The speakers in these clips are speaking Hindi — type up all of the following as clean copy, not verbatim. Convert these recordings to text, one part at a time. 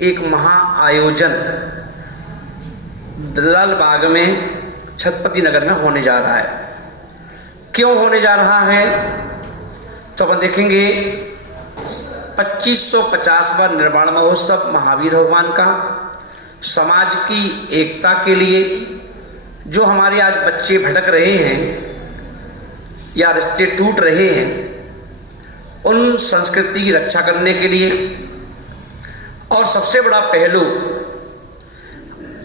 एक महा आयोजन दलाल बाग में छत्रपति नगर में होने जा रहा है। क्यों होने जा रहा है तो अपन देखेंगे 2550वां निर्वाण महोत्सव महावीर भगवान का समाज की एकता के लिए, जो हमारे आज बच्चे भटक रहे हैं या रिश्ते टूट रहे हैं, उन संस्कृति की रक्षा करने के लिए। और सबसे बड़ा पहलू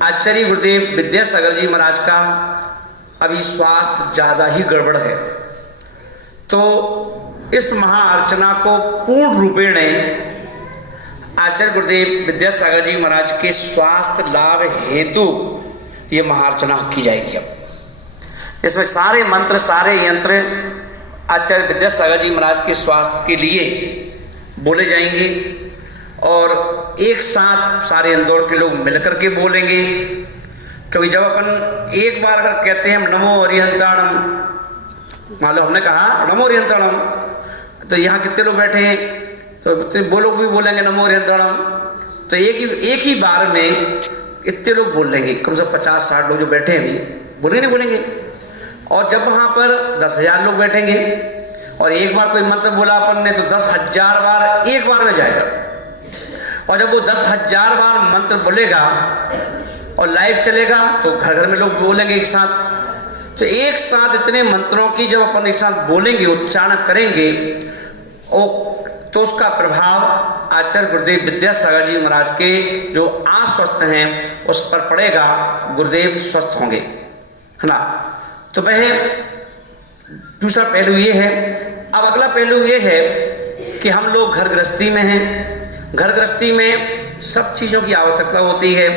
आचार्य गुरुदेव विद्यासागर जी महाराज का अभी स्वास्थ्य ज़्यादा ही गड़बड़ है, तो इस महाअर्चना को पूर्ण रूपेण आचार्य गुरुदेव विद्यासागर जी महाराज के स्वास्थ्य लाभ हेतु ये महाअर्चना की जाएगी। अब इसमें सारे मंत्र सारे यंत्र आचार्य विद्यासागर जी महाराज के स्वास्थ्य के लिए बोले जाएंगे और एक साथ सारे इंदौर के लोग मिलकर के बोलेंगे। क्योंकि जब अपन एक बार अगर कहते हैं नमो हरिहंताणम, मान लो हमने कहा नमो हरिहंताणम, तो यहाँ कितने लोग बैठे हैं तो वो लोग भी बोलेंगे नमो हरिहंताणम, तो एक ही बार में इतने लोग बोल लेंगे, कम से कम 50-60 लोग जो बैठे हैं अभी बोलेंगे नहीं बोलेंगे। और जब वहाँ पर 10,000 लोग बैठेंगे और एक बार कोई मंत्र बोला अपन ने तो 10,000 बार एक बार में जाएगा। और जब वो 10,000 बार मंत्र बोलेगा और लाइव चलेगा तो घर घर में लोग बोलेंगे एक साथ। तो एक साथ इतने मंत्रों की जब अपन एक साथ बोलेंगे, उच्चारण करेंगे, तो उसका प्रभाव आचार्य गुरुदेव विद्यासागर जी महाराज के जो अस्वस्थ हैं उस पर पड़ेगा, गुरुदेव स्वस्थ होंगे, है ना। तो वह दूसरा पहलू ये है। अब अगला पहलू ये है कि हम लोग घर गृहस्थी में हैं। घर गृहस्थी में सब चीज़ों की आवश्यकता होती है,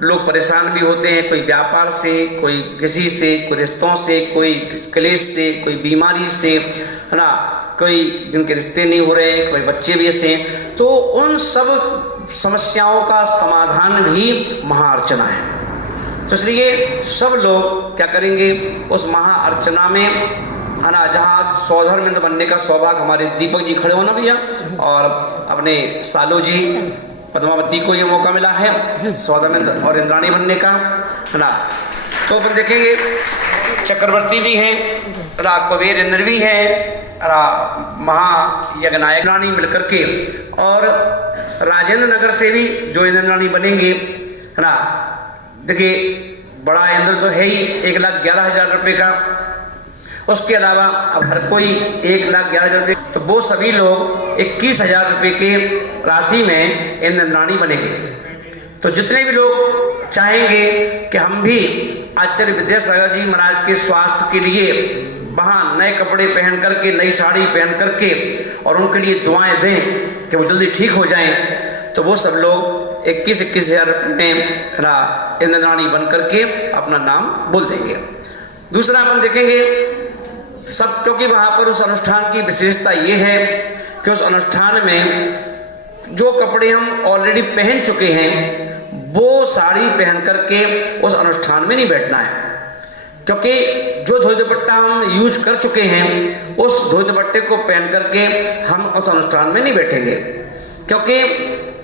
लोग परेशान भी होते हैं, कोई व्यापार से, कोई किसी से, कोई रिश्तों से, कोई क्लेश से, कोई बीमारी से, है ना, कोई जिनके रिश्ते नहीं हो रहे, कोई बच्चे भी ऐसे हैं। तो उन सब समस्याओं का समाधान भी महाअर्चना है। तो इसलिए सब लोग क्या करेंगे, उस महाअर्चना में, है ना, जहाँ सौधर्मिंद बनने का सौभाग्य हमारे दीपक जी खड़े हो ना भैया, और अपने सालू जी पद्मावती को ये मौका मिला है सौधर्मिंद और इंद्राणी बनने का, है ना। तो अपन देखेंगे चक्रवर्ती भी हैं, कुबेर इंद्र भी है, महायज्ञनायक रानी मिलकर के, और राजेंद्र नगर से भी जो इंद्राणी बनेंगे, है ना। देखिए बड़ा इंद्र तो है ही 1,11,000 रुपये का, उसके अलावा अब हर कोई 1,11,000 रुपये, तो वो सभी लोग 21,000 रुपये के राशि में इंद्राणी बनेंगे। तो जितने भी लोग चाहेंगे कि हम भी आचार्य विद्यासागर जी महाराज के स्वास्थ्य के लिए वहाँ नए कपड़े पहन करके, नई साड़ी पहन करके और उनके लिए दुआएं दें कि वो जल्दी ठीक हो जाएं, तो वो सब लोग 21,000 रुपये में इंद्राणी बन करके अपना नाम बोल देंगे। दूसरा अपन देखेंगे सब, क्योंकि वहाँ पर उस अनुष्ठान की विशेषता ये है कि उस अनुष्ठान में जो कपड़े हम ऑलरेडी पहन चुके हैं वो साड़ी पहन करके उस अनुष्ठान में नहीं बैठना है। क्योंकि जो धोती दुपट्टा हम यूज कर चुके हैं उस धोती दुपट्टे को पहन करके हम उस अनुष्ठान में नहीं बैठेंगे। क्योंकि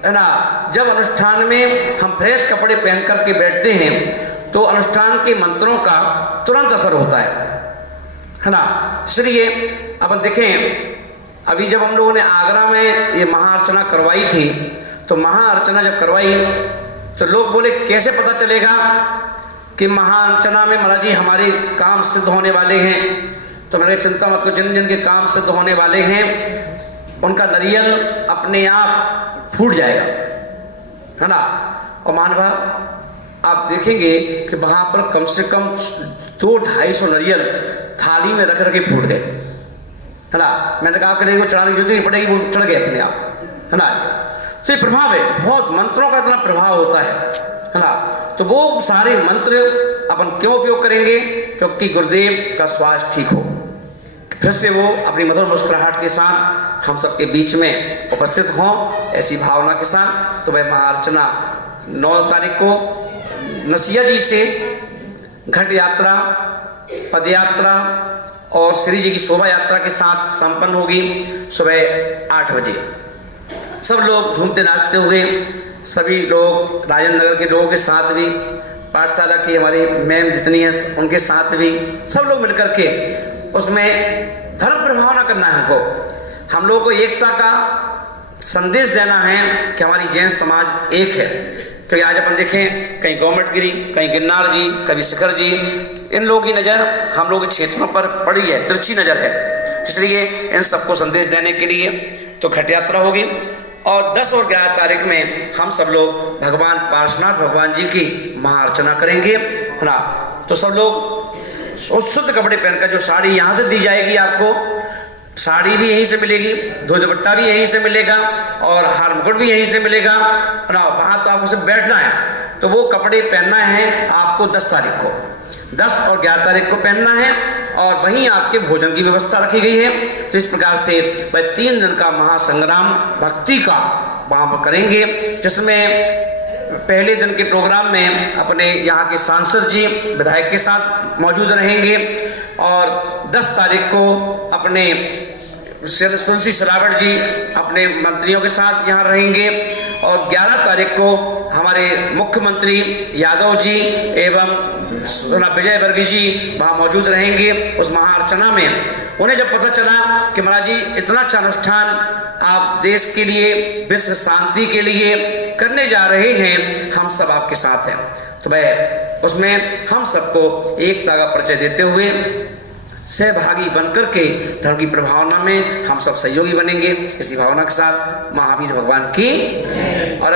है ना, जब अनुष्ठान में हम फ्रेश कपड़े पहन करके बैठते हैं तो अनुष्ठान के मंत्रों का तुरंत असर होता है ना। इसलिए अपन देखें, अभी जब हम लोगों ने आगरा में ये महाअर्चना करवाई थी, तो महाअर्चना जब करवाई तो लोग बोले कैसे पता चलेगा कि महाअर्चना में महाराज जी हमारे काम सिद्ध होने वाले हैं। तो मैंने चिंता मत करो, जिन जिन के काम सिद्ध होने वाले हैं उनका नारियल अपने आप फूट जाएगा, है ना। और मानवा आप देखेंगे कि वहाँ पर कम से कम 200-250 नारियल थाली में रख रखे फूट गए, है ना। मैंने कहा कि नहीं वो चढ़ाने की जरूरत नहीं पड़ेगी, वो चढ़ गए अपने आप, है ना। तो ये प्रभाव है, बहुत मंत्रों का इतना प्रभाव होता है ना। तो वो सारे मंत्र अपन क्यों उपयोग करेंगे, क्योंकि गुरुदेव का स्वास्थ्य ठीक हो, फिर से वो अपनी मधुर मुस्कुराहट के साथ हम सबके बीच में उपस्थित हों, ऐसी भावना के साथ। तो वह महाअर्चना 9 तारीख को नसिया जी से घट यात्रा, पद यात्रा और श्री जी की शोभा यात्रा के साथ संपन्न होगी सुबह 8 बजे। सब लोग झूमते नाचते हुए सभी लोग राजेंद्र नगर के लोगों के साथ भी, पाठशाला की हमारी मैम जितनी है उनके साथ भी, सब लोग मिलकर के उसमें धर्म प्रभाव न करना है। हमको, हम लोगों को एकता का संदेश देना है कि हमारी जैन समाज एक है। तो आज अपन देखें, कहीं गवर्नमेंट गिरी, कहीं गिरनार जी, कभी शिखर जी, इन लोगों की नज़र हम लोगों के क्षेत्रों पर पड़ी है, तिरछी नज़र है। इसलिए इन सबको संदेश देने के लिए तो घट यात्रा होगी और 10 और 11 तारीख में हम सब लोग भगवान पार्श्वनाथ भगवान जी की महाअर्चना करेंगे, है ना। तो सब लोग शुद्ध कपड़े पहनकर, जो साड़ी यहाँ से दी जाएगी आपको, साड़ी भी यहीं से मिलेगी, दुपट्टा भी यहीं से मिलेगा और हार मुकुट भी यहीं से मिलेगा, है ना। वहाँ तो आपको सिर्फ बैठना है, तो वो कपड़े पहनना है आपको 10 तारीख को, 10 और 11 तारीख को पहनना है और वहीं आपके भोजन की व्यवस्था रखी गई है। तो इस प्रकार से वह 3 दिन का महासंग्राम भक्ति का वहाँ पर करेंगे, जिसमें पहले दिन के प्रोग्राम में अपने यहाँ के सांसद जी विधायक के साथ मौजूद रहेंगे और 10 तारीख को अपने तुलसी सिलावट जी अपने मंत्रियों के साथ यहाँ रहेंगे और 11 तारीख को हमारे मुख्यमंत्री यादव जी एवं विजय वर्गीय जी वहाँ मौजूद रहेंगे उस महाअर्चना में। उन्हें जब पता चला कि महाराज जी इतना अच्छा अनुष्ठान आप देश के लिए, विश्व शांति के लिए करने जा रहे हैं, हम सब आपके साथ हैं, तो वह उसमें हम सबको एकता का परिचय देते हुए सहभागी बनकर के धर्म की प्रभावना में हम सब सहयोगी बनेंगे। इसी भावना के साथ महावीर भगवान की। और